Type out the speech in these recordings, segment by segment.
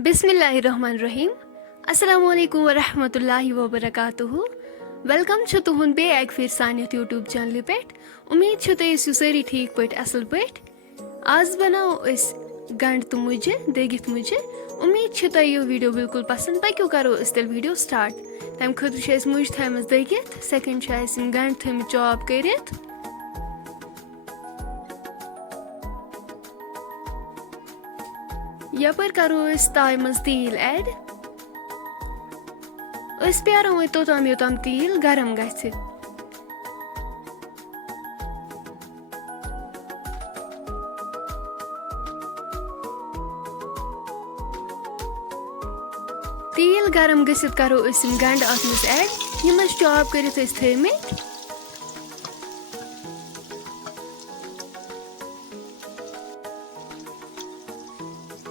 बिस्मिल्लाहिर्रहमानिर्रहीम। अस्सलामुअलैकुम वरहमतुल्लाहि वबरकातुहू। वेलकम छ तुहुंद बे एक फिर सानियत यूट्यूब चैनल पे। उम्मीद छ तुम सारी ठीक पे असल पे। आज बनाओ गंड तो मुझे दगित मुझे। उम्मीद छ तुम यो वीडियो बिल्कुल पसंद पक्यो करो तेल वीडियो स्टार्ट। तम खुद मुझ थम दगित सेकंड गंड थम चॉप करित। यपर करो ताय मज तेल ऐड। प्यारो वो तोताम योताम तेल गरम गछि। तेल गरम गसित करो गंड अत मज ऐड यम चॉप करित थमित।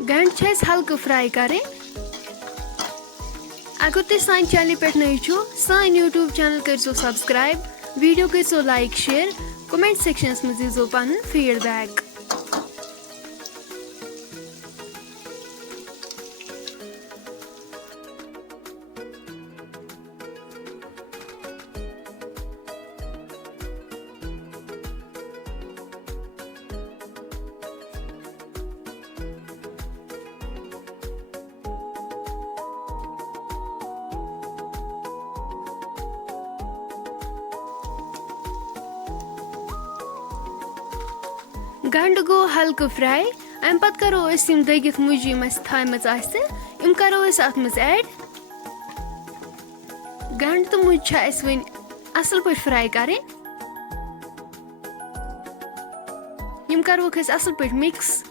गंड हल्क फ्राई करें। अगर तुम सान चैनल पे नई छो सान यूट्यूब चैनल करो सब्सक्राइब, वीडियो करो लाइक शेयर, कमेंट सेक्शनस में दीजो पन फीडबैक। गंड गो हल्क फ्राई। अम पत करो दगित मुझ थमच यम करो अत मज ऐड। गंड तो मुझ वन असल पे फ्राई करें। यम करो असल पे मिक्स।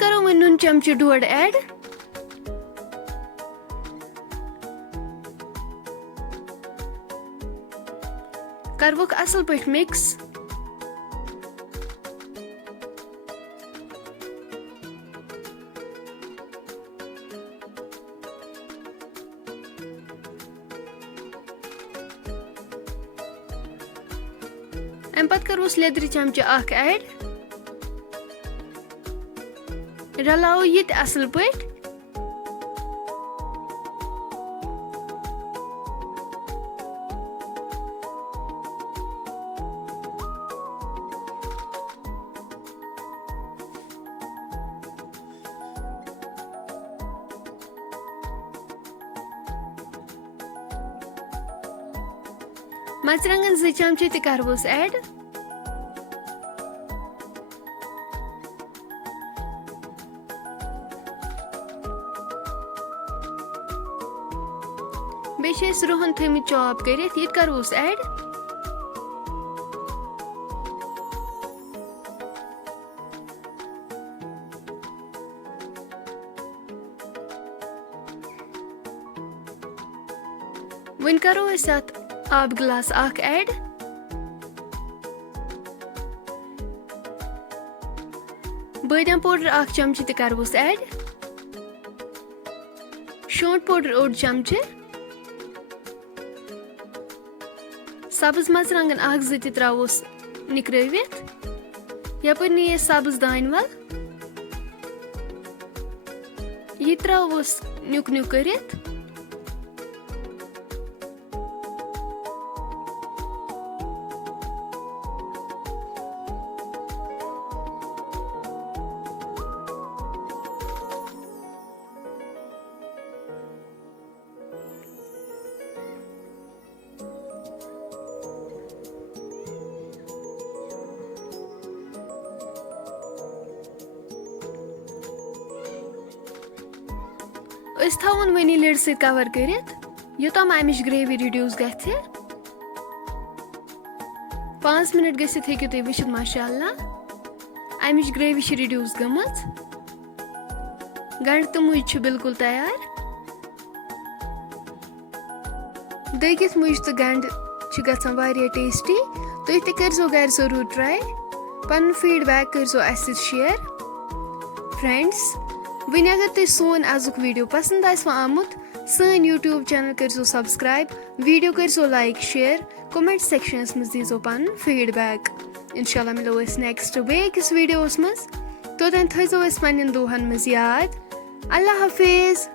करो वो नुन चमचे 1.5 ऐड। करवुक असल पे मिक्स। अम पत करोस लेदर चमचे 1 ऐड। रलाओ ये असल पे। मरचंगन 2 चमचे त करवोस ऐड। बेशे रोहन थमित चॉप करित ये करोस ऐड। वन करो आब गिलास 1 ऐड। बादाम पाउडर 1 चमचे त करोस ऐड। शोंठ पाउडर 1 चमचे। सब्ज मरचंगन 1-2 त्रोस निकरवित। यपर नी सब्ज दानवल ये त्रोस न्युक न्युक करित। थवन वनी लिड से कवर करित योतम अमिश ग्रेवी रिड्यूस गछि। 5 मिनट गसित हेकियो तुम वुचित माशाअल्लाह अमिश ग्रेवी रिड्यूस गमच। गंड तो मुझ बिल्कुल तैयार। दगित मुझ तो गंड गसान वारिया टेस्टी। तुम ते करजो घर जरूर ट्राई। पन फीडबैक करो अस शेयर फ्रेंड्स वन अगर तुम सोन आजुक वीडियो पसंद आमुत सन यूट्यूब चैनल करो सब्सक्राइब वीडियो करो लाइक शेयर कमेंट सेक्शनस मज दीजो पन फीडबैक इंशाल्लाह मिलो नेक्स्ट बेकिस वीडियोस मज तोतन थो पन्न दुहन मज याद अल्लाह हाफिज।